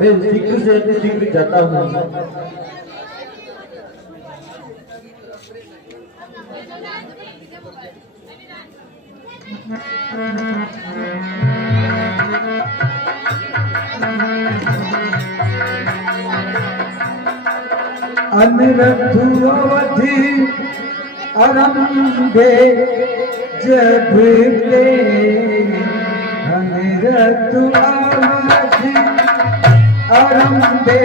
मैं शीघ्र से शीघ्र जाता हूँ। अनरथु अवधि अरंभे जब ले, अनरथु अवधि अरंभे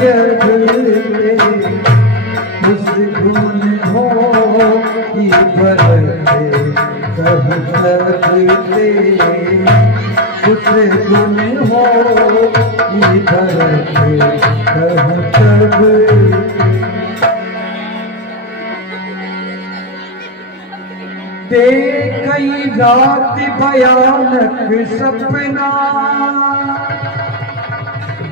जब ले, उस गुण हो कि बरते कभी तक ले, उस गुण हो कि बरते कभी तक ले। देखई रात भयानक सपना,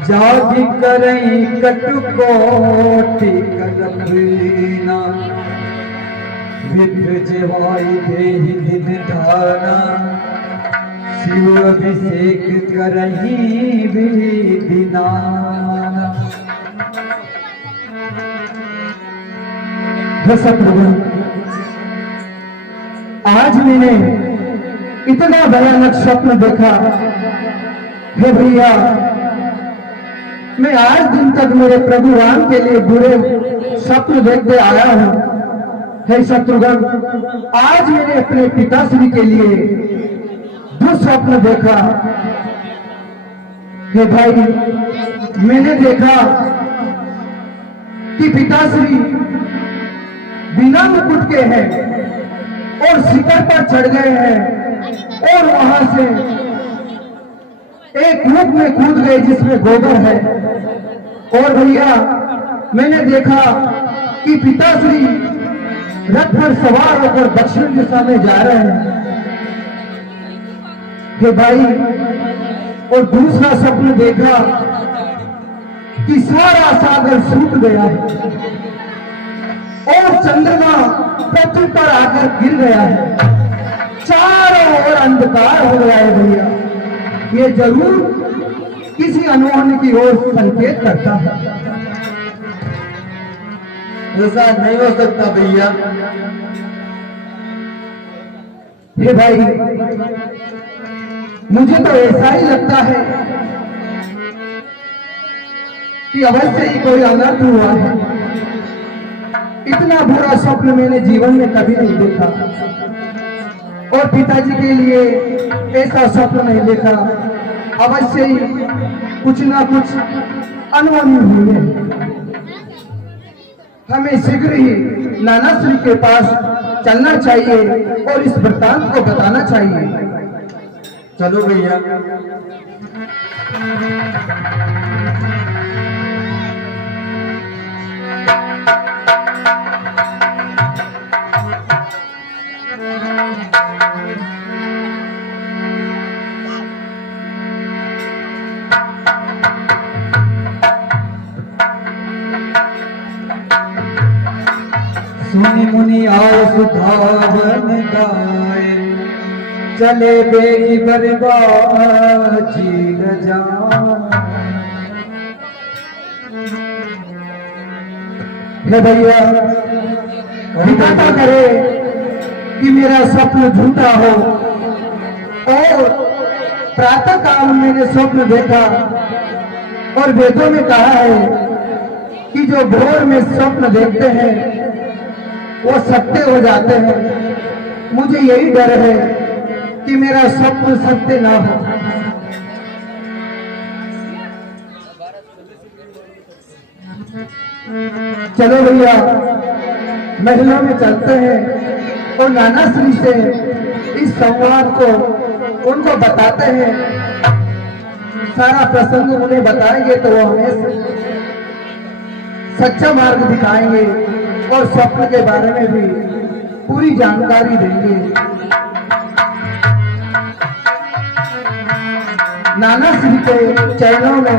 जागी करई कटुकोटि कल्पना, विप्र जेवाई देहि दिन ढाना, शिव अभिषेक करही विधि नाना। आज मैंने इतना भयानक स्वप्न देखा। हे भैया, मैं आज दिन तक मेरे प्रभु राम के लिए बुरे स्वप्न देखते आया हूं। हे शत्रुघ्न, आज मैंने अपने पिताश्री के लिए दुस्वप्न देखा। हे भाई, मैंने देखा कि पिताश्री बिना मुकुट के हैं और शिखर पर चढ़ गए हैं और वहां से एक कूप में कूद गए जिसमें गोबर है। और भैया, मैंने देखा कि पिताश्री रथ पर सवार होकर दक्षिण दिशा में जा रहे हैं। हे भाई, और दूसरा स्वप्न देखा कि सारा सागर सूख गया है और चंद्रमा पृथ्वी पर आकर गिर गया है। चारों ओर अंधकार हो गया है। भैया, ये जरूर किसी अनहोनी की ओर संकेत करता है। ऐसा नहीं हो सकता भैया। हे भाई, मुझे तो ऐसा ही लगता है कि अवश्य ही कोई अनर्थ हुआ है। इतना बुरा स्वप्न मैंने जीवन में कभी नहीं देखा और पिताजी के लिए ऐसा स्वप्न नहीं देखा। अवश्य ही कुछ ना कुछ अनहोनी हुई है। हमें शीघ्र ही नाना श्री के पास चलना चाहिए और इस वृत्तांत को बताना चाहिए। चलो भैया। सुनि मुनि आए सुधावन गाए, चले बेगी बरबाजी न जाए। हे भैया, विधाता करे कि मेरा स्वप्न झूठा हो। और प्रातः काल मैंने स्वप्न देखा और वेदों में कहा है कि जो भोर में स्वप्न देखते हैं वो सत्य हो जाते हैं। मुझे यही डर है कि मेरा स्वप्न सत्य ना हो। चलो भैया, महलों में चलते हैं और नाना श्री से इस संवाद को उनको बताते हैं। सारा प्रसंग उन्हें बताएंगे तो वो हमें सच्चा मार्ग दिखाएंगे और स्वप्न के बारे में भी पूरी जानकारी देंगे। नाना श्री के चरणों में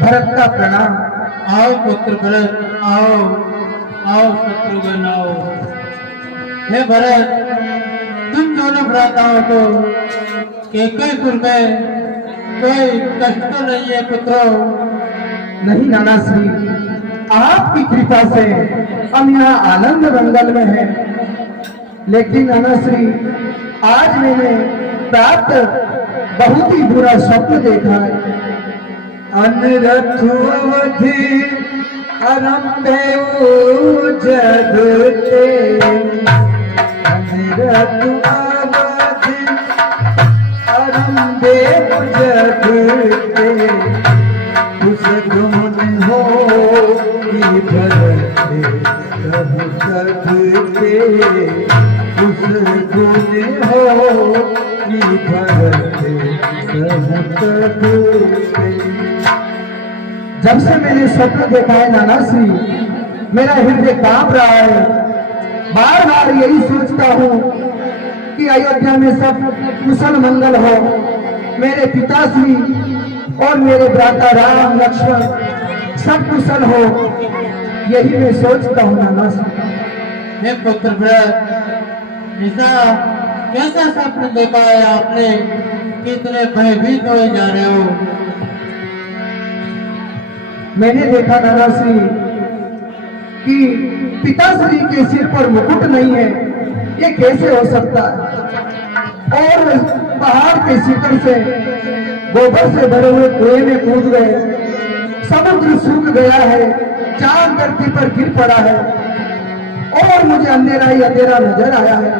भरत का प्रणाम। आओ पुत्र भरत, आओ आओ शत्रुघ्न आओ। हे भरत, तुम दोनों भ्राताओं को केकयपुर में कोई कष्ट तो नहीं है पुत्र? नहीं नाना श्री, आपकी कृपा से हम यहाँ आनंद मंगल में हैं। लेकिन नाना श्री, आज मैंने प्राप्त बहुत ही बुरा स्वप्न देखा है। अनरथु अवधि आरंभे जगते, अनरथु अवधि आरंभे जगते, उस गुण हो कि भरते प्रभु सबके, उस गुण हो कि भरते प्रभु सबके। जब से मैंने स्वप्न देखा है नाना श्री, मेरा हृदय कांप रहा है। बार बार यही सोचता हूँ कि अयोध्या में सब कुशल मंगल हो, मेरे पिताश्री और मेरे भ्राता राम लक्ष्मण सब कुशल हो। यही मैं सोचता हूँ नाना श्री। हे पुत्र व्रत, ऐसा कैसा स्वप्न देखा है आपने? कितने भयभीत हो जा रहे हो? मैंने देखा नाना श्री कि पिताश्री के सिर पर मुकुट नहीं है। ये कैसे हो सकता है? और पहाड़ के शिखर से गोबर से भरे हुए कुएं में कूद गए। समुद्र सूख गया है, चांद धरती पर गिर पड़ा है और मुझे अंधेरा ही अंधेरा नजर आया है।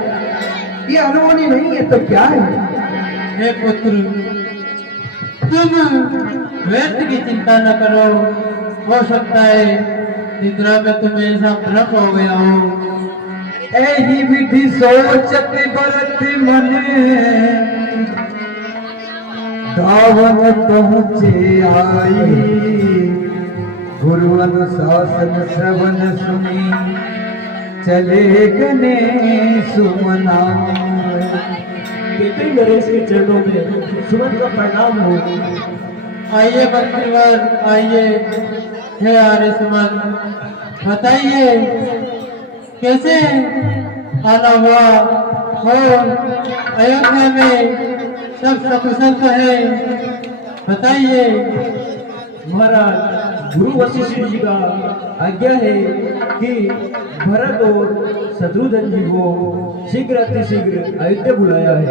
ये अनहोनी नहीं है तो क्या है? हे पुत्र, तुम व्यर्थ की चिंता न करो। हो सकता है निद्रा में तुम्हें ऐसा भ्रम हो गया हो। एही विधि सोचत बरत मन, धावन पहुँचे आई, गुरु अनुशासन श्रवण सुनी, चले गने सुमनाए। पितृ नरेश के चरणों में सुमन का प्रणाम हो। आइए मंत्रीवर, आइए। हे आर्य सुमन, बताइए कैसे आना हुआ? और अयोध्या में सब सकुशल तो है? बताइए। महाराज, गुरु वशिष्ठ जी का आज्ञा है कि भरत और शत्रुघ्न जी को शीघ्र अतिशीघ्र अयोध्या बुलाया है।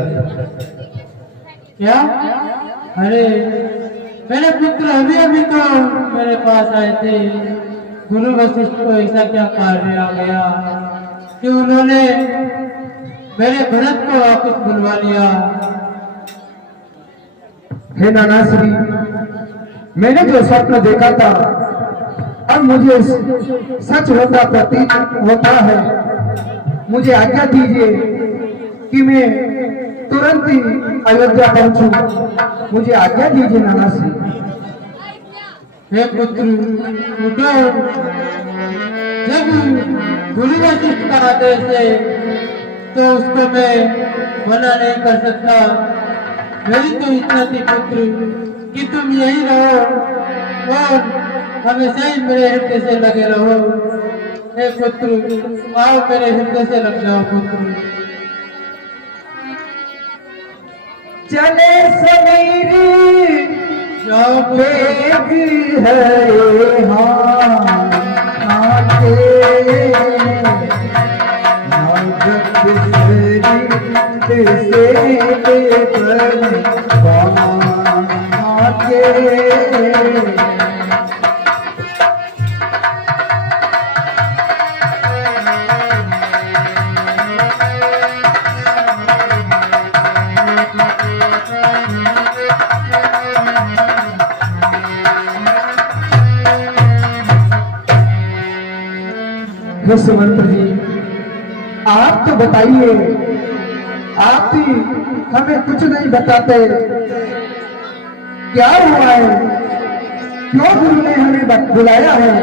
क्या? अरे मेरे पुत्र अभी अभी तो मेरे पास आए थे। गुरु वशिष्ठ को ऐसा क्या कार्य आ गया कि उन्होंने मेरे भरत को वापस बुलवा लिया? हे नाना श्री, मैंने जो स्वप्न देखा था अब मुझे सच होता प्रतीत होता है। मुझे आज्ञा दीजिए कि मैं तुरंत ही अयोध्या पहुंचूं। मुझे आज्ञा दीजिए नाना श्री। हे पुत्र, उठो। जब गुरु वशिष्ठ का आदेश है तो उसको मैं मना नहीं कर सकता। मेरी तो इच्छा थी पुत्र कि तुम यही रहो और हमेशा ही मेरे हृदय से लगे रहो। हे पुत्र, आओ मेरे हृदय से लग जाओ पुत्र। चले सवेरे जाओ वेग है आके, नागत से पर आके। हे सुमंत जी, आप तो बताइए। आप भी हमें कुछ नहीं बताते। क्या हुआ है? क्यों गुरु ने हमें बुलाया है?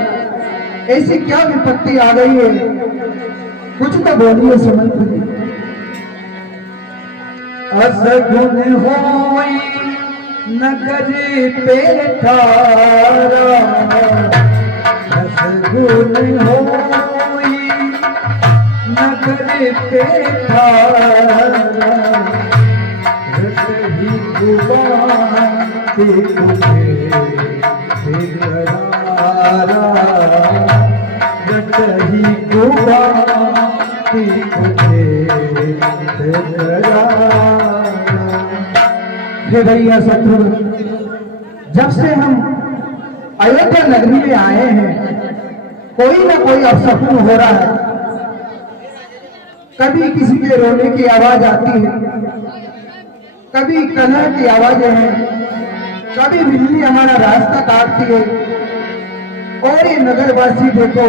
ऐसी क्या विपत्ति आ गई है? कुछ तो बोलिए सुमंत जी। असगुन होई नगर पे थारा, असगुन होई नगर पे थारा, ही कुबाती तुझे बेकरारा रट ही कुबाती तुझे बेकरारा। हे भैया शत्रुघ्न, जब से हम अयोध्या नगरी में आए हैं कोई ना कोई अपशकुन हो रहा है। कभी किसी के रोने की आवाज आती है, कभी कलह की आवाजें हैं, कभी बिल्ली हमारा रास्ता काटती है। और ये नगरवासी देखो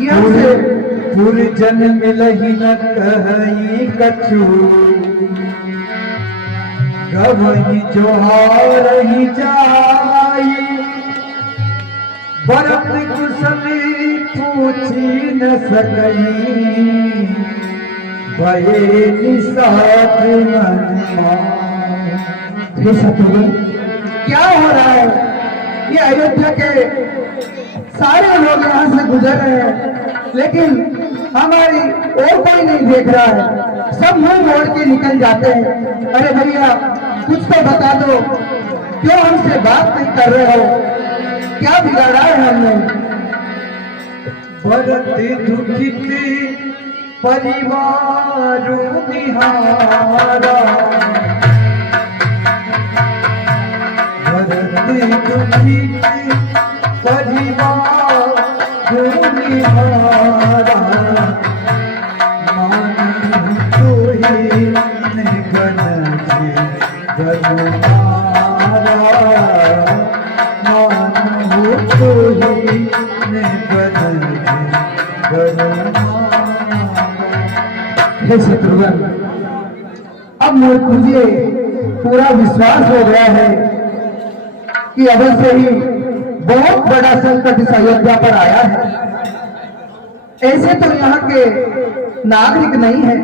यहाँ से पूर जन मिलही न कहीं कछु गवही जोहार ही जाई बरत कुशली पूछी न सकई भये निषाद मन माई। हे शत्रुघ्न, क्या हो रहा है? ये अयोध्या के सारे लोग यहाँ से गुजर रहे हैं, लेकिन हमारी और कोई नहीं देख रहा है। सब मुंह मोड़ के निकल जाते हैं। अरे भैया, कुछ तो बता दो, क्यों हमसे बात नहीं कर रहे हो? क्या बिगाड़ा है हमने? भरत दुखित परिवार निहारा भरत दुखित परिवार निहारा मान तो ही नहीं बनती गनुमारा मान तो ही नहीं बनती गनुमारा। हे शत्रुघ्न, अब मुझे पूरा विश्वास हो गया है कि अवश्य ही बहुत बड़ा संकट इस अयोध्या पर आया है। ऐसे तो यहाँ के नागरिक नहीं है,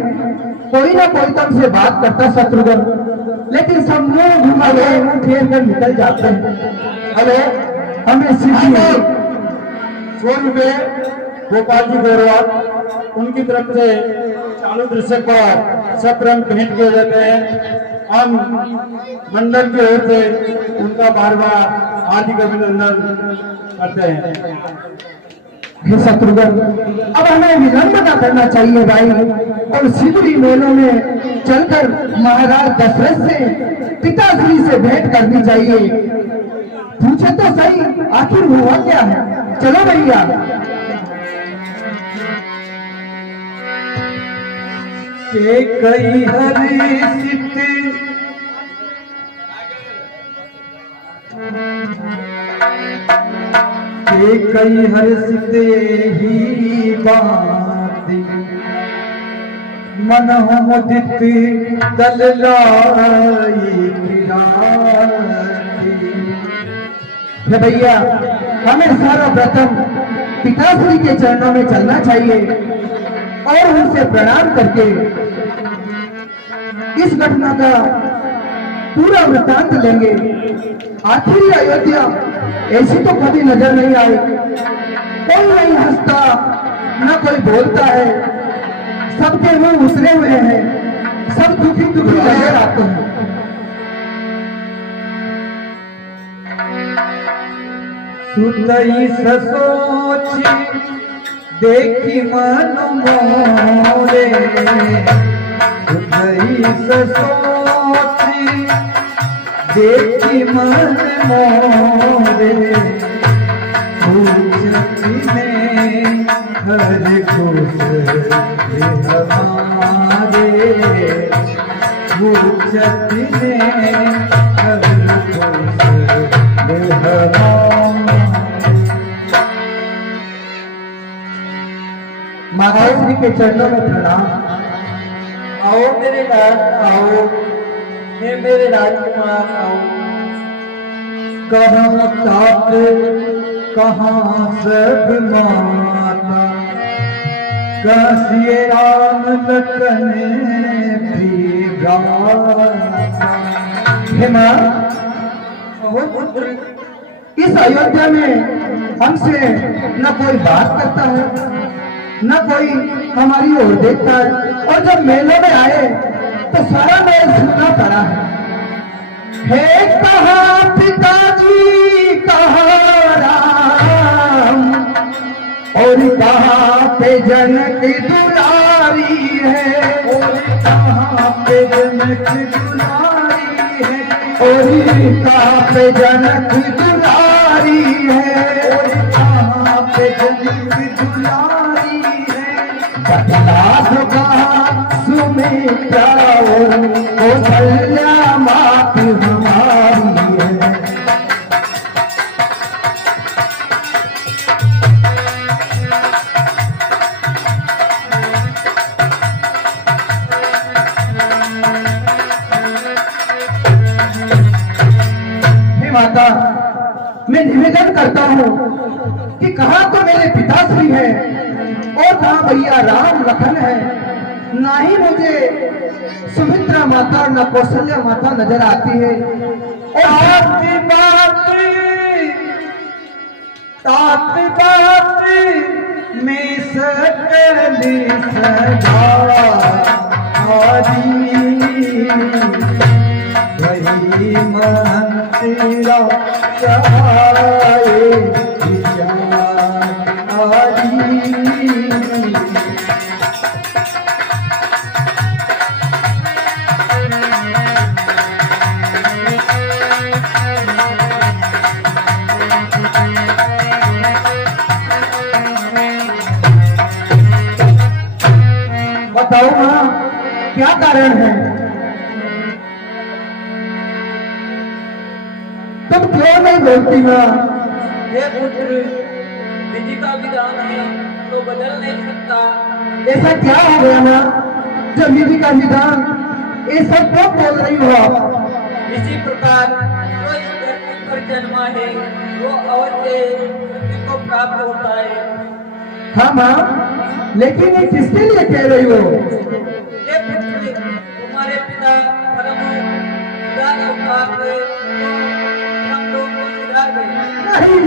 कोई ना कोई तो हमसे बात करता शत्रुघ्न, लेकिन सब मुंह घुमा गए, मुंह फेर कर निकल जाते हैं। अरे हमें सीधी पूर्व में गोपाल जी गौरवाल उनकी तरफ से चालू दृश्य पर सत्रंग भेंट किए जाते हैं। हम मंडल की ओर से उनका बार बार हार्दिक अभिनंदन करते हैं। हे शत्रुघ्न, अब हमें विलंब न करना चाहिए भाई, और शीघ्र ही मेलों में चलकर महाराज दशरथ से पिताश्री से भेंट करनी चाहिए। पूछे तो सही, आखिर हुआ क्या है? चलो भैया। के कई हर्षित के कई हर्षित ही बात मन मुदित दल लाई किराती। हे भैया, हमें सर्वप्रथम पिताश्री के चरणों में चलना चाहिए और उनसे प्रणाम करके इस घटना का पूरा वृत्तांत लेंगे। आखिर अयोध्या ऐसी तो कभी नजर नहीं आई, कोई नहीं हंसता, न कोई बोलता है, सबके मुंह उतरे हुए हैं, सब दुखी दुखी नजर आते हैं। सुतई ससोची देखी मन मोरे सुतई ससोची देखी मन मोरे पूछती ने हर खुश हमारे पूछती ने हर खुश हमारे। माता श्री के चरणों में प्रणाम। आओ मेरे लाल आओ, हे मेरे राजकुमार आओ। कहाँ तात कहाँ सब माता कसिए राम लखन प्रिय भ्राता। हे माँ, इस अयोध्या में हमसे न कोई बात करता है, न कोई हमारी ओर देखता है, और जब मेलों में आए तो सारा मेल सुनना पड़ा है कहाँ पिताजी कहाँ राम और कहाँ पे जनक दुलारी है और कहाँ पे जनक दुलारी है और कहाँ पे जनक दुलारी है और कहाँ पे जनक दुलारी है बदला तो कहाँ सुमित्रा और कौशल्या मात हमारी है। माता मैं निवेदन करता हूँ कि कहाँ तो मेरे पिताश्री है और कहाँ भैया राम लखन है, ना ही मुझे सुमित्रा माता न कौशल्या माता नजर आती है। और आपकी बात में सकली सदा वही मंत्रा सहाय बताओ माँ क्या कारण है, तुम क्यों नहीं बोलती माँ? हे पुत्र, विधि का विधान है तो बदल नहीं सकता। ऐसा क्या हो गया माँ जो विधि का विधान ये सब क्यों बोल रही हो? इसी प्रकार जो इस धरती पर जन्मा है वो अवश्य सत्य को प्राप्त होता है। हाँ माँ, लेकिन ये किसके लिए कह रही हो? हे पुत्र, तुम्हारे पिता परम उदार अवतार हुए तो हम लोग को सुधार गए। नहीं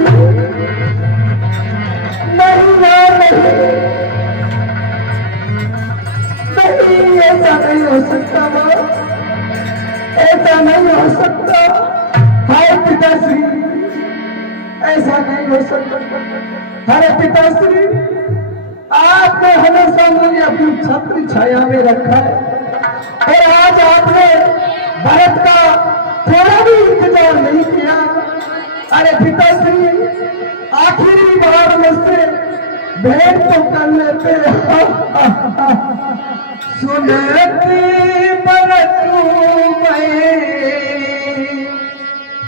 नहीं नहीं नहीं, ऐसा नहीं हो सकता माँ, ऐसा नहीं हो सकता। हाय पिताश्री, ऐसा नहीं हो सकता। हरे पिताश्री, आपने हमेशा मुझे अपनी छत्र छाया में रखा है और आज आपने भरत का थोड़ा भी इंतजार नहीं किया। अरे पिताश्री, आखिरी बार मुझसे भेंट तो कर लेते। सुनती परतू मैं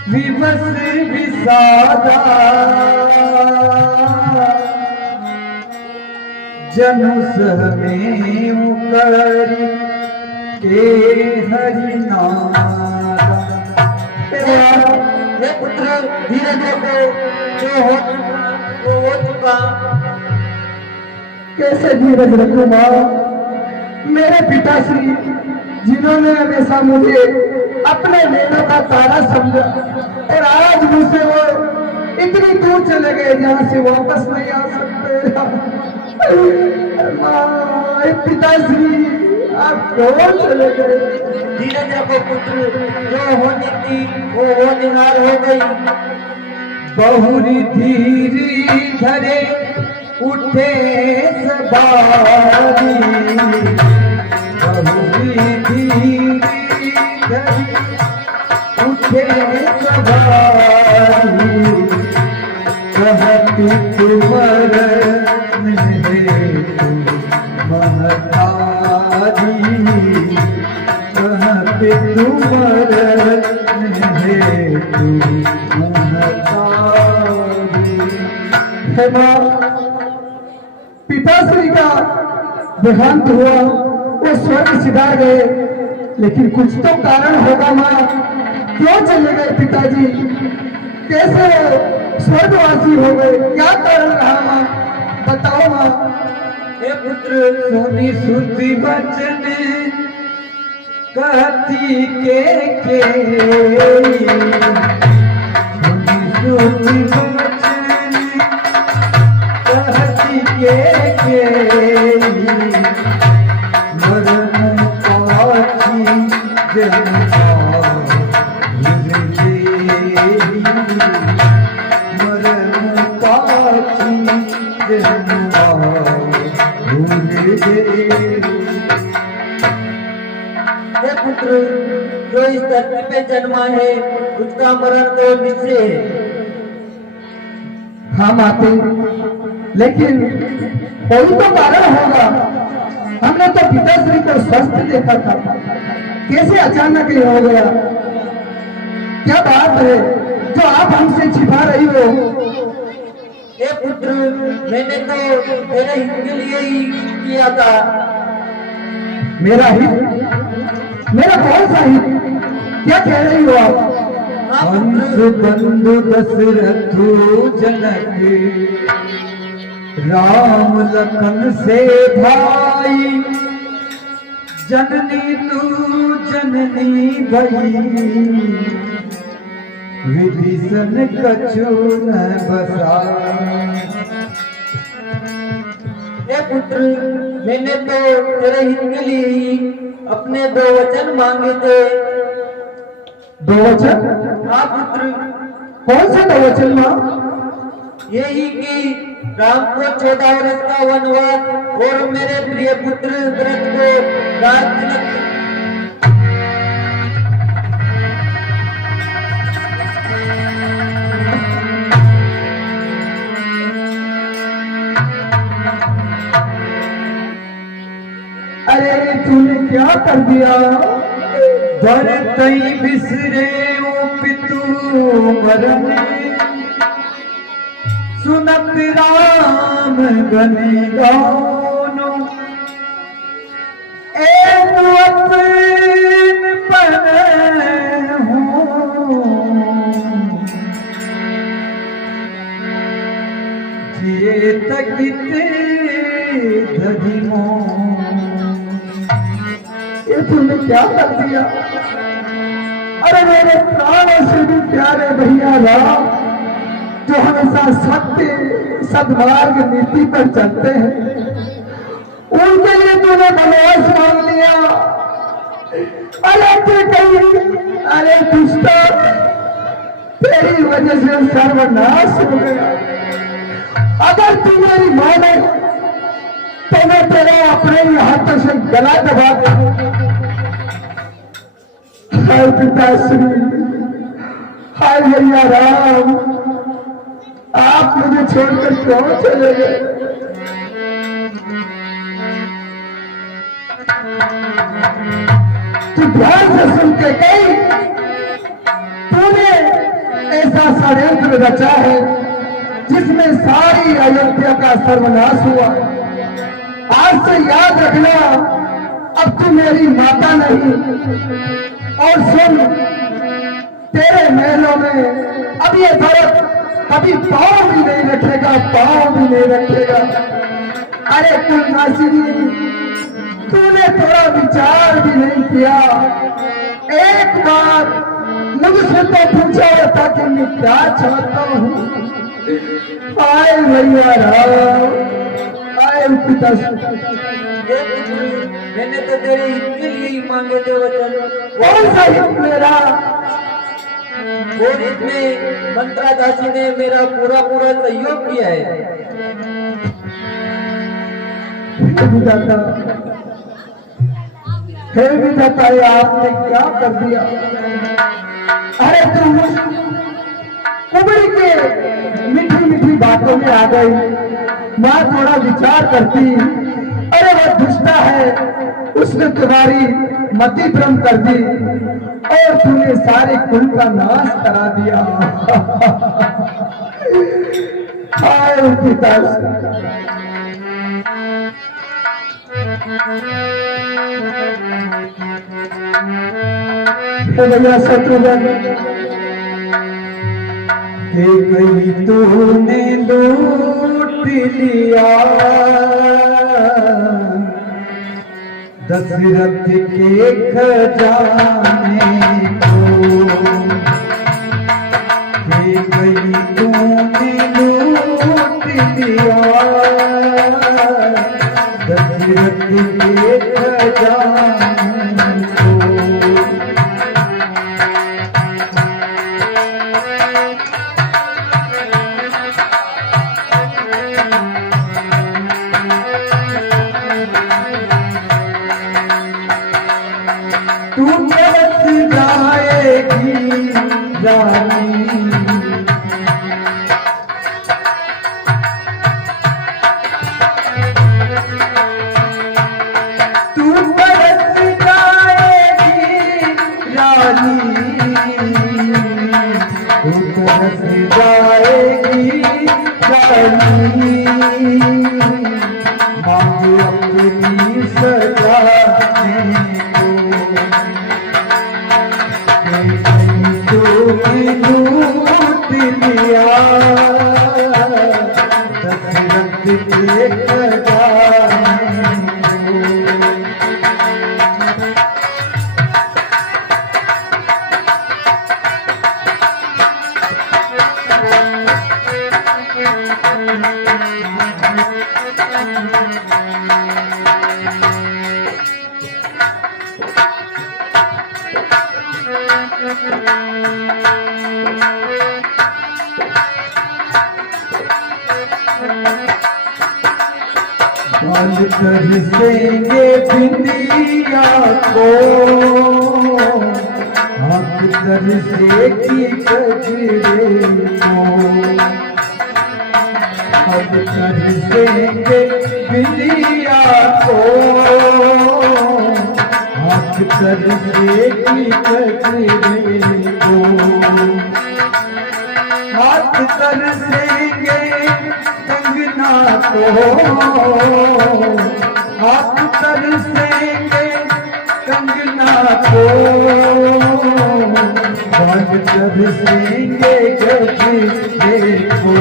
विवश विषादा जनु सह में उकरी के हरि नाम। हे पुत्र, धीरे देखो, जो हो चुका वो हो चुका। कैसे धीरज रखूं माँ? मेरे पिताश्री जिन्होंने हमेशा मुझे अपने नैनों का तारा समझा और आज मुझसे वो इतनी दूर चले गए जहाँ से वापस नहीं आ सकते। माँ, पिताश्री आप क्यों चले गए? धीरे देखो पुत्र, जो होनी थी वो होनहार हो गई। बहुरी धीरी धरे उठे सवारी, बहुरी धीरी धरे उठे सवारी, कहती तुमर महतारी, कहती तुमर हे माँ, पिताश्री का देहांत हुआ, वो स्वर्ग सिधार गए, लेकिन कुछ तो कारण होगा माँ, क्यों चले गए पिताजी? कैसे स्वर्गवासी हो गए? क्या कारण रहा माँ? बताओ माँ। हे पुत्र, सुनी सुधी बचन कहती के सुनी बचन कहती के मरण पाछी मरण पाची जन्मा हे पुत्र, जो इस धरती पे जन्मा है उसका मरण तो निश्चय है। हाँ माते, लेकिन कोई तो कारण होगा। हमने तो पिताश्री को स्वस्थ देखा था, कैसे अचानक ये हो गया? क्या बात है जो आप हमसे छिपा रही हो? हे पुत्र, मैंने तो तेरे हित के लिए ही किया था। मेरा हित? मेरा कौन सा हित? क्या कह रही हो आप? हाँ हंस पुत्र, बंधु दशरथु जनक राम लखन से भाई जननी तू जननी भई विभीषण कछु न बसाई। हे पुत्र, मैंने तो तेरे हित के लिए ही अपने 2 वचन मांगे थे। 2 वचन? हाँ पुत्र, कौन से 2 वचन मां? यही कि राम को 14 वर्ष का वनवास और मेरे प्रिय पुत्र भरत को राज तिलक। अरे तूने क्या कर दिया? भरतई बिसरे पितु मरण सुनत राम गनि गानो एक अपन पर जिए तकित धजिमो। ये तूने क्या कर दिया? अरे मेरे प्राणों से भी प्यारे भैया राम, जो हमेशा सत्य सद्मार्ग नीति पर चलते हैं, उनके लिए तूने वनवास मांग लिया। अरे तू कहीं, अरे दुष्ट, तेरी वजह से सर्वनाश हो गया। अगर तू मेरी माने तो मैं तेरा अपने ही हाथों से गला दबा दूं। हाय पिताश्री, हाय भैया राम, आप मुझे छोड़कर क्यों चले गए? तू ध्यान से सुन के गई, तूने ऐसा षड्यंत्र रचा है जिसमें सारी अयोध्या का सर्वनाश हुआ। आज से याद रखना, अब तू मेरी माता नहीं। और सुन, तेरे महलों में अब ये भरत कभी पांव भी नहीं रखेगा, पांव भी नहीं रखेगा। अरे कुलनासिनी, तूने थोड़ा विचार भी नहीं किया। एक बार मुझसे तो पूछा होता कि मैं क्या चाहता हूँ। आए भैया राम, आए पिता। मैंने तो तेरे हित के लिए ही मांगे थे वचन। कौन सा हित मेरा? और इसमें मंत्रादासी ने मेरा पूरा पूरा सहयोग किया है। विधाता, हे विधाता, ये आपने क्या कर दिया? अरे तुम उबड़ के मीठी मीठी बातों में आ गई। माँ थोड़ा विचार करती। अरे वह दुष्टा है, उसने तुम्हारी मति भ्रम कर दी और तूने सारे कुल का नाश करा दिया। हाय पिताश्री, भैया शत्रुघ्न, कि कहीं तूने लूट लिया दशरथ के खजाने को, कि कहीं तूने लूट लिया दशरथ के खजाने को। जाएगी रानी। तू बरस जाएगी रानी, तू बरस जाएगी रानी। मांगो अपनी सजा लूट लिया दशरथ के खजाने को। बाल तरसेंगे बिंदिया को, आँख तरसेगी गजरे को। अब तरसेंगे बिंदिया को, आँख तरसेगी गजरे को। हाथ तरसेंगे कंगना को, हाथ तरसेंगे कंगना को। बाल तरसेंगे गजरे को।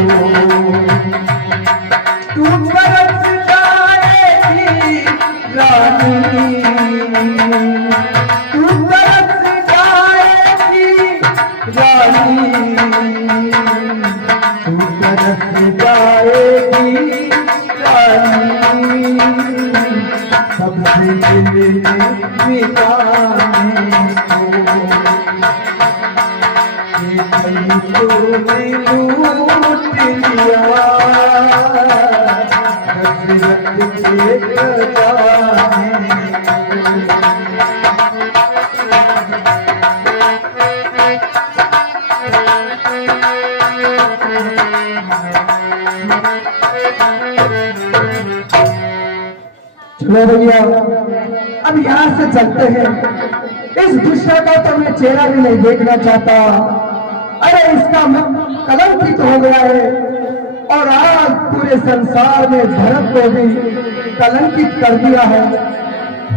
तू बरस जाएगी रानी, तू बरस जाएगी रानी। तू बरस जाएगी रानी। सबसे मिलने मिलाने को ये कहीं तूने लूट लिया दशरथ के खजाने को। चलो भैया अब यहाँ से चलते हैं। इस दुष्टा का तो मैं चेहरा भी नहीं देखना चाहता। अरे इसका मुख कलंकित हो गया है और आज पूरे संसार में भरत को भी कलंकित कर दिया है।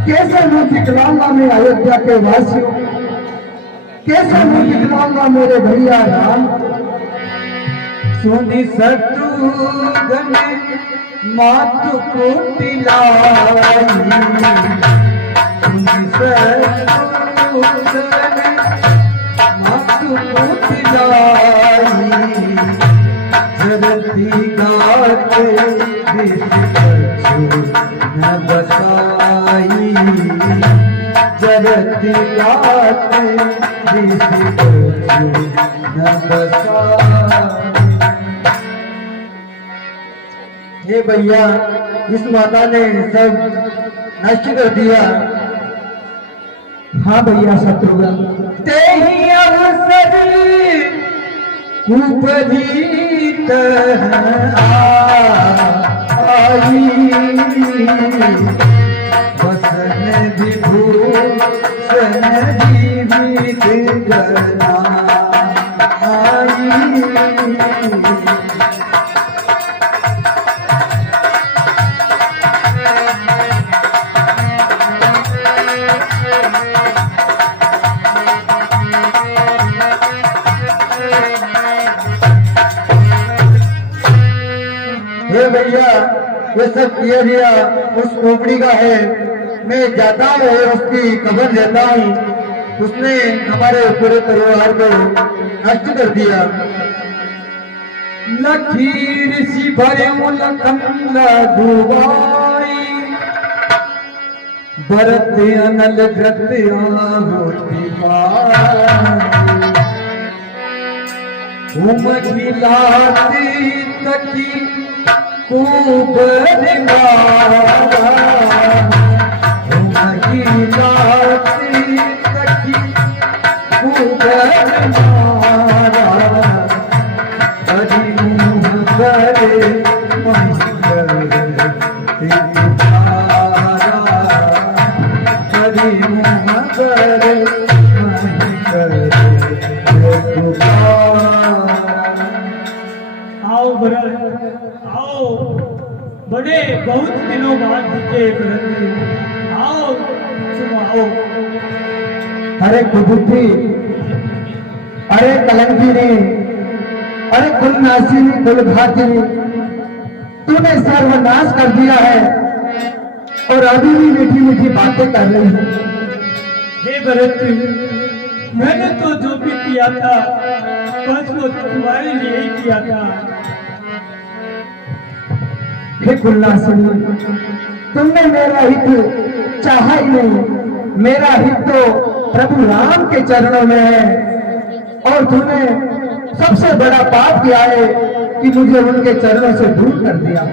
कैसे मुंह दिखलाऊंगा मैं अयोध्या के वासियों, कैसे मुंह दिखलाऊंगा मेरे भैया राम। सुनी शत्रुघ्न मातु को पिलाई, सुनी शत्रुघ्न मातु को पिलाई। जरती गाते न बसाई, जरती गाते न बसाई। हे भैया इस माता ने सब नष्ट कर दिया। हाँ भैया शत्रुघ्न, ते ही अवसर उपजीत आई, बसन विभूषण जीवित गना आई। हे भैया ये सब किया गया उस खोपड़ी का है। मैं जाता हूँ और उसकी खबर लेता हूँ। उसने हमारे पूरे परिवार को नष्ट कर दिया। लखीर सी भरे लखन दुबाई, भरत अनल घृत होती उमखिलाती तकी खूब उमखिलाती तकी उधर मारा हरि मुँह करे मही करे तुम्हारा हरि मुँह करे मही करे तुम्हारा। आओ भरत आओ, बड़े बहुत दिनों बाद दिखे भरत जी। आओ तुम आओ। अरे कुबुद्धि, अरे कलंकिनी, अरे कुलनाशिनी कुलघातिनी, तूने सर्वनाश कर दिया है और अभी भी मीठी मीठी बातें कर रही है। हे भरत, मैंने तो जो भी किया था बस वो तुम्हारे लिए ही किया था। हे कुलनाशिनी, तुमने मेरा हित चाहा ही नहीं। मेरा हित तो प्रभु राम के चरणों में है और तूने सबसे बड़ा पाप किया है कि मुझे उनके चरणों से दूर कर दिया।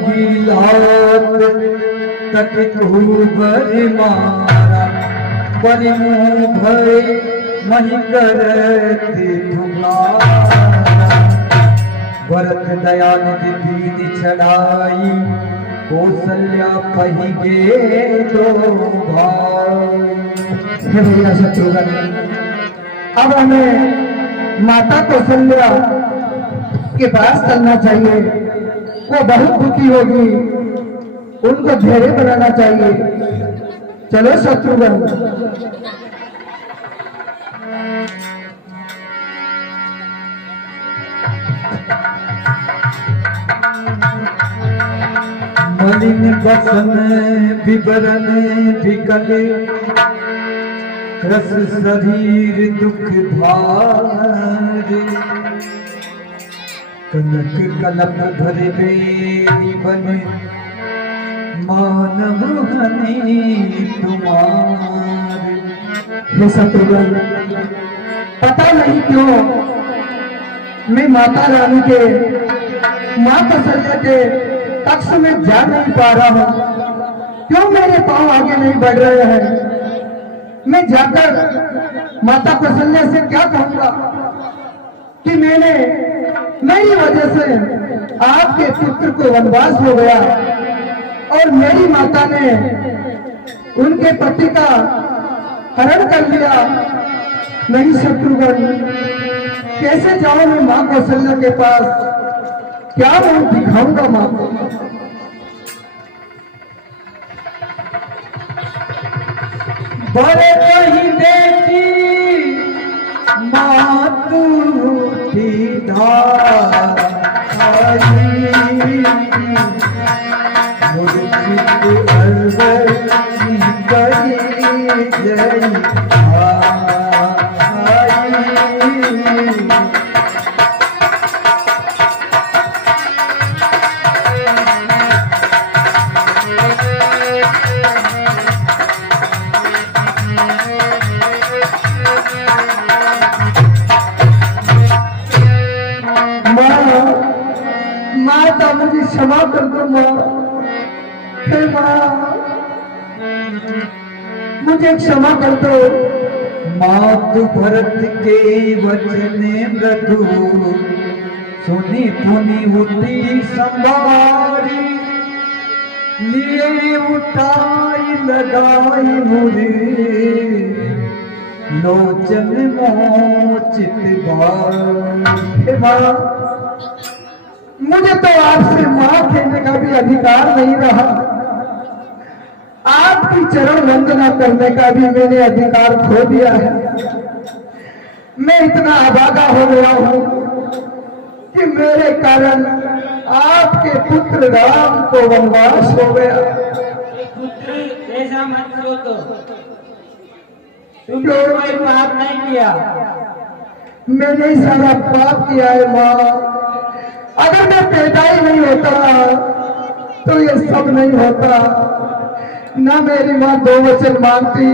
की लात तक बरि मारा बरि मुँह भय मही करती तुम्हारा। भरत दयानिधि दीदी चढ़ाई कौशल्या पही गे दो भाई। हे भैया शत्रुघ्न, अब हमें माता कौशल्या के पास चलना चाहिए। वो बहुत दुखी होगी, उनको धैर्य बनाना चाहिए। चलो शत्रुघ्न। मलिन बसन विवरण विकले रस शरीर दुख भारे। कनक कलप भरे बेरी बने मानव हनी तुम्हारे। हे शत्रुघ्न, पता नहीं क्यों मैं माता रानी के, माँ कौशल्या के कक्ष में जा नहीं पा रहा हूँ। क्यों मेरे पांव आगे नहीं बढ़ रहे हैं? मैं जाकर माता कौशल्या से क्या कहूंगा कि मेरी वजह से आपके पुत्र को वनवास हो गया और मेरी माता ने उनके पति का हरण कर लिया। नहीं शत्रुघ्न, कैसे जाऊं मैं माँ कौशल्या के पास? क्या मैं दिखाऊंगा माँ को? बड़े कहीं देखी मातु मूर्छित अलवर करी जय माता मुझे क्षमा कर दो माँ। हे माँ, मुझे क्षमा कर दो। मातु भरत के वचन मृदु सुनी पुनि उठी संभारी। लिए उठाई लगाई मुरे लोचन मोचित बार। हे माँ, मुझे तो आपसे मां कहने का भी अधिकार नहीं रहा। आपकी चरण वंदना करने का भी मैंने अधिकार खो दिया है। मैं इतना अभागा हो गया हूं कि मेरे कारण आपके पुत्र राम को वनवास हो गया। पुत्र ऐसा मत करो, तो तुमने कोई पाप नहीं किया। मैंने ही सारा पाप किया है माँ। अगर मैं पैदा ही नहीं होता तो ये सब नहीं होता। ना मेरी माँ दो वचन मांगती,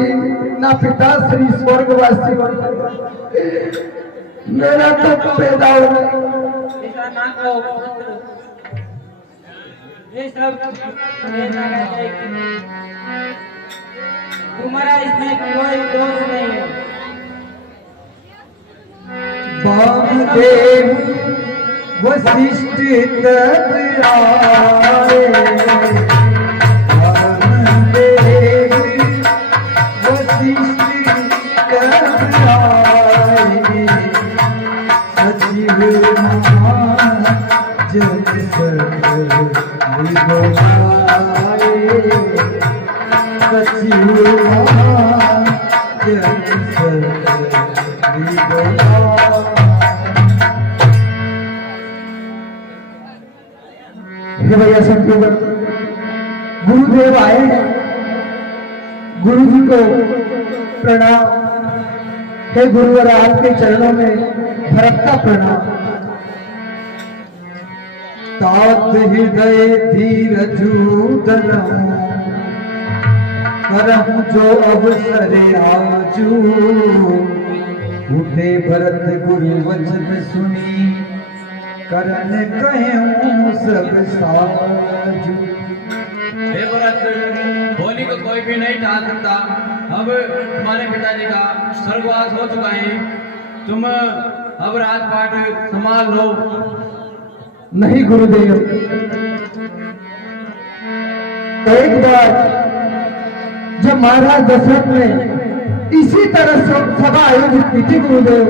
ना पिता श्री स्वर्गवासी होते। मेरा तो पैदा हो ऐसा ना कहो पुत्र। ये सब ऐसा कहते हैं कि तुम्हारा इसमें कोई दोष नहीं है। वामदेव वशिष्ठ तब आए, वामदेव वशिष्ठ तब आए, सचिव महाजन सब बुलाए, सचिव महाजन सब बुलाए। हे भैया संतों, गुरुदेव आए हैं, गुरु जी को प्रणाम। हे गुरुवर, आपके चरणों में भरत का प्रणाम। तात हृदय धीरजूदन करहूं जो अवसर आजू, उठे भरत गुरु वचन सुनी, करन कहूं सब साजू। हे भरत, होली को कोई भी नहीं टाल सकता। अब तुम्हारे पिताजी का स्वर्गवास हो चुका है, तुम अब राजपाट संभाल लो। नहीं गुरुदेव, एक बार जब महाराज दशरथ ने इसी तरह सभा आयोजित की थी गुरुदेव,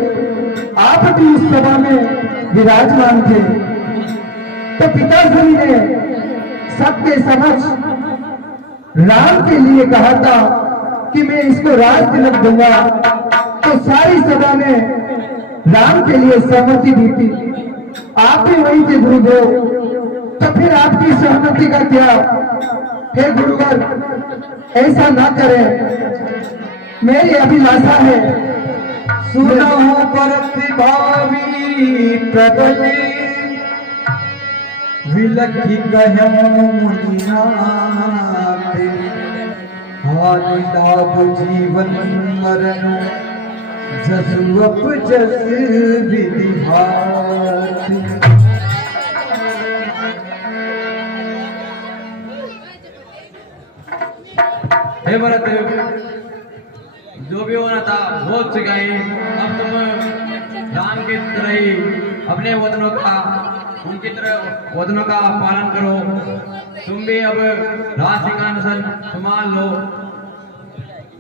आप भी इस सभा में विराजमान थे, तो पिताजी ने सबके समक्ष राम के लिए कहा था कि मैं इसको राज तिलक दूंगा, तो सारी सभा ने राम के लिए सहमति दी थी। आप भी वही थे गुरुदेव, तो फिर आपकी सहमति का क्या? हे गुरुवर, ऐसा ना करें, मेरी अभिलाषा है। सुनो प्रतिभावी प्रगति, विलखी कहूं मुनिनाथ, हानि लाभ जीवन मरण, जसु अपजस विधि हाथ। हे भरत, जो भी होना था हो चुका है। अब तुम राम की तरह ही अपने उनकी तरह वचनों का पालन करो। तुम भी अब राज सिंहासन संभाल लो।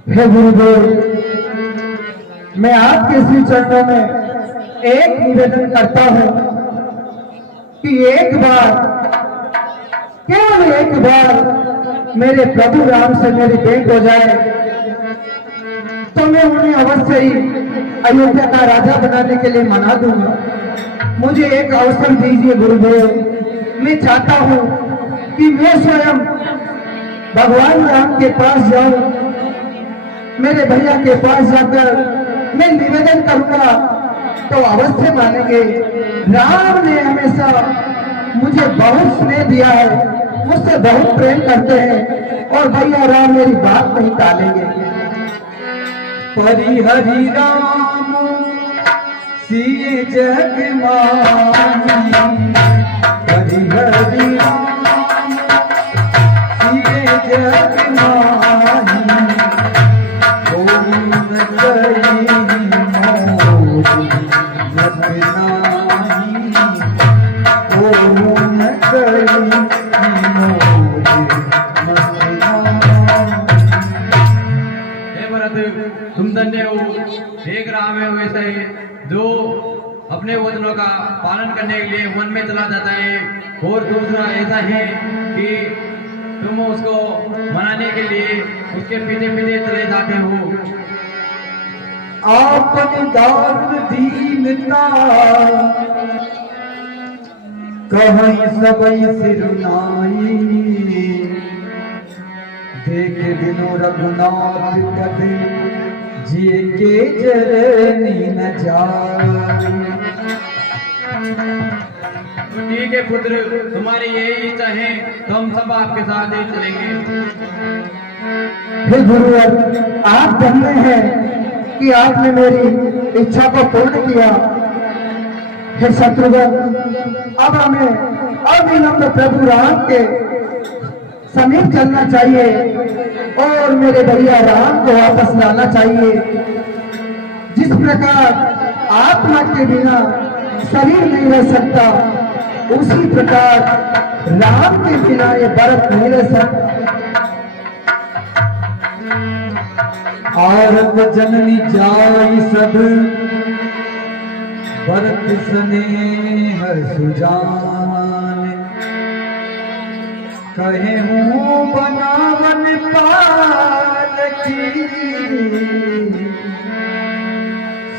हे गुरुदेव, मैं आपके श्री चरणों में एक निवेदन करता हूं कि एक बार, केवल एक बार मेरे प्रभु राम से मेरी भेंट हो जाए, तो मैं उन्हें अवश्य ही अयोध्या का राजा बनाने के लिए मना दूंगा। मुझे एक अवसर दीजिए गुरुदेव। मैं चाहता हूं कि मैं स्वयं भगवान राम के पास जाऊं, मेरे भैया के पास जाकर मैं निवेदन करूंगा, तो अवश्य मानेंगे। राम ने हमेशा मुझे बहुत स्नेह दिया है, मुझसे बहुत प्रेम करते हैं, और भैया राम मेरी बात नहीं टालेंगे। परिहरि राम सिए जग माही, परिहरि राम सिए जग माही, ओम करी मोर जग नाही, ओम करी तुम धन्य हो। एक राम है वैसे जो अपने वचनों का पालन करने के लिए वन में चला जाता है, और दूसरा ऐसा है कि तुम उसको मनाने के लिए उसके पीछे पीछे चले जाते हो। आपन दान दीनता कहीं सबई सिरुनाई, देख दिनो रघुनाथ पद जिए के जरनी न जाए। ठीक है पुत्र, तुम्हारी यही इच्छा है तो हम सब आपके साथ ही चलेंगे। हे गुरुवर, आप धन्य हैं कि आपने मेरी इच्छा को पूर्ण किया। हे शत्रुघ्न, अब हमें अविलंब प्रभु राम के समीप चलना चाहिए और मेरे भैया राम को वापस लाना चाहिए। जिस प्रकार आत्मा के बिना शरीर नहीं रह सकता, उसी प्रकार राम के बिना ये भरत नहीं रह सकता। औरत जननी जाई सब भरत स्नेह सुजान, कहे हूँ बनावन पाल की,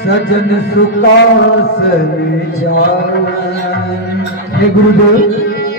सजन सुकासन जान। हे गुरुदेव,